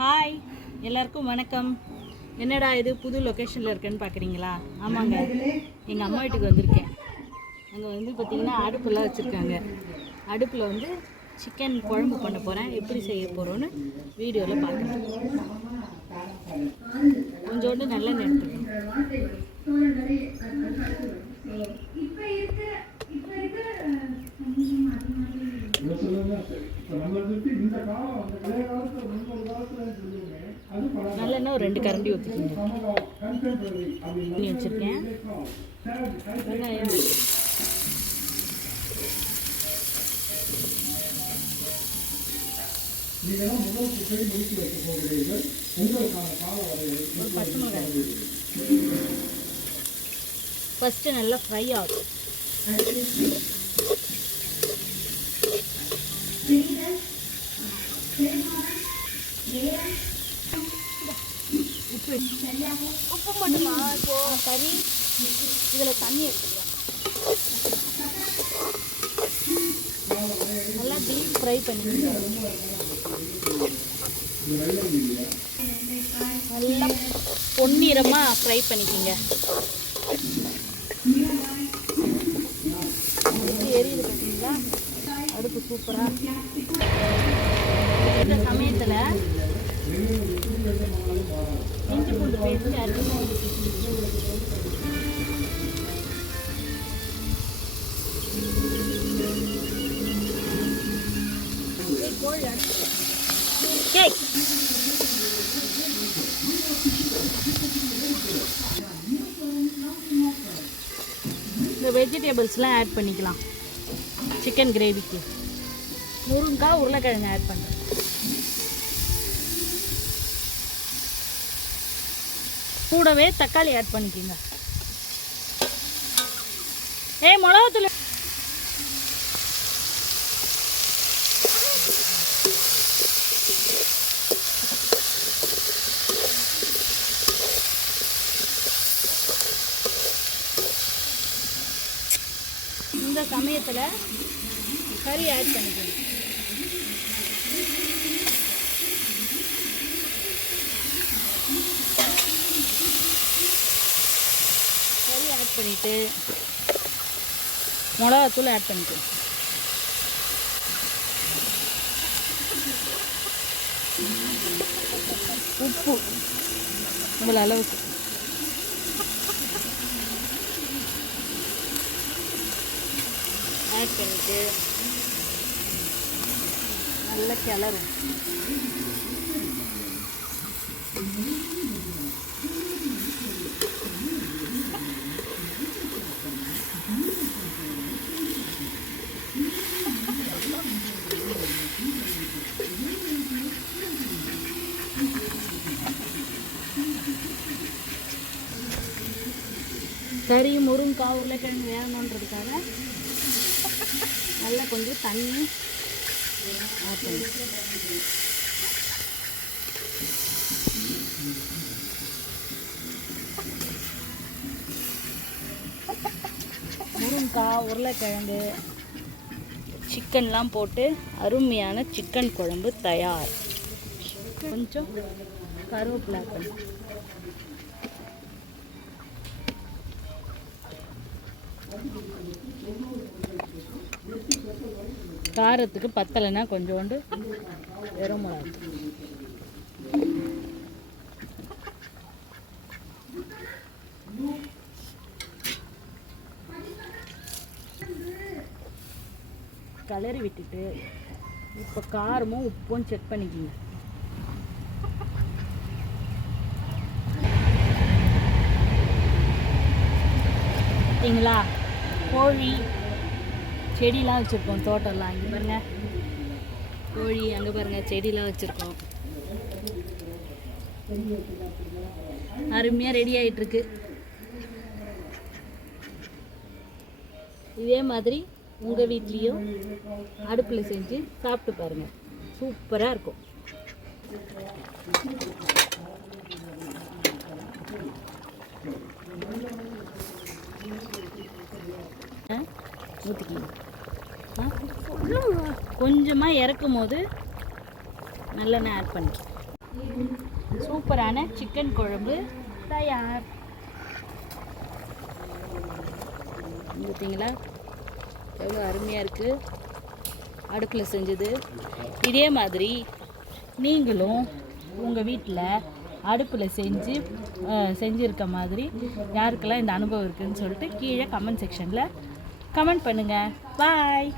Hi, எல்லாருக்கும் வணக்கம். என்னடா இது புது லொக்கேஷனில் இருக்கேன்னு பார்க்குறீங்களா? ஆமாங்க, எங்கள் அம்மா வீட்டுக்கு வந்திருக்கேன். அங்கே வந்து பார்த்திங்கன்னா அடுப்பெல்லாம் வச்சுருக்காங்க. அடுப்பில் வந்து சிக்கன் குழம்பு பண்ண போகிறேன். எப்படி செய்ய போகிறோன்னு வீடியோவில் பார்க்குறேன். கொஞ்சோண்டு நல்லெண்ணெய் எடுத்துக்கணும். நல்லெண்ணெய் ஒரு 2 கரண்டி ஊற்றிக்கோங்க. வச்சுருக்கேன். வெங்காயம் ஒரு பச்சை மிளகாய் ஃபஸ்ட்டு நல்லா ஃப்ரை ஆகும். உப்பு மட்டுமா? இப்போ கறி இதில் தண்ணி எடுத்துக்கலாம். நல்லா டீப் ஃப்ரை பண்ணிக்கலாம். நல்லா பொன்னிறமாக ஃப்ரை பண்ணிக்கோங்க. எரியுது பார்த்தீங்களா? அடுப்பு சூப்பராக. இந்த சமயத்தில் இஞ்சி பூண்டு பேஸ்ட் அரைக்கணும். கேக் இந்த வெஜிடபிள்ஸ்லாம் ஆட் பண்ணிக்கலாம். சிக்கன் கிரேவிக்கு முருங்கைக்காய், உருளைக்கிழங்கு ஆட் பண்ணுறேன். கூடவே தக்காளி ஆட் பண்ணிக்கோங்க. மிளகாத்தூள் இந்த சமயத்தில் கறி ஆட் பண்ணிக்கோங்க. கறி ஆட் பண்ணிவிட்டு மிளகாத்தூள் ஆட் பண்ணிக்கோங்க. உப்பு இவ்வளோ அளவுக்கு. ஆட் பண்ணிவிட்டு நல்லா கிளறும். கறி, முருங்கைக்காய், உருளைக்கிழங்கு வேகணுன்றதுக்காக நல்லா கொஞ்சம் தண்ணி ஆட் பண்ணி முருங்கைக்காய், உருளைக்கிழங்கு, சிக்கன்லாம் போட்டு அருமையான சிக்கன் குழம்பு தயார். கொஞ்சம் கருவேப்பிலை ஆட் பண்ணி காரத்துக்கு பத்தலைன்னா கொஞ்சோண்டு வெறும் மிளகாய். கலரி விட்டுட்டு இப்போ காரமும் உப்பும் செக் பண்ணிக்கிங்க. பார்த்தீங்களா? கோழி செடியெலாம் வச்சுருக்கோம். தோட்டம்லாம் இங்கே பாருங்கள், கோழி அங்கே பாருங்கள், செடியெலாம் வச்சுருக்கோம். அருமையாக ரெடி ஆகிட்டுருக்கு. இதே மாதிரி உங்கள் வீட்லேயும் அடுப்பில் செஞ்சு சாப்பிட்டு பாருங்கள். சூப்பராக இருக்கும். ஊற்றிக்கலாம். கொஞ்சமாக இறக்கும் போது நல்லெண்ணெய் ஆட் பண்ணி சூப்பரான சிக்கன் குழம்பு தயார். பார்த்தீங்களா எவ்வளோ அருமையாக இருக்குது அடுப்பில் செஞ்சது. இதே மாதிரி நீங்களும் உங்கள் வீட்டில் அடுப்பில் செஞ்சுருக்க மாதிரி யாருக்கெல்லாம் இந்த அனுபவம் இருக்குதுன்னு சொல்லிட்டு கீழே கமெண்ட் செக்ஷனில் கமெண்ட் பண்ணுங்கள். பாய்.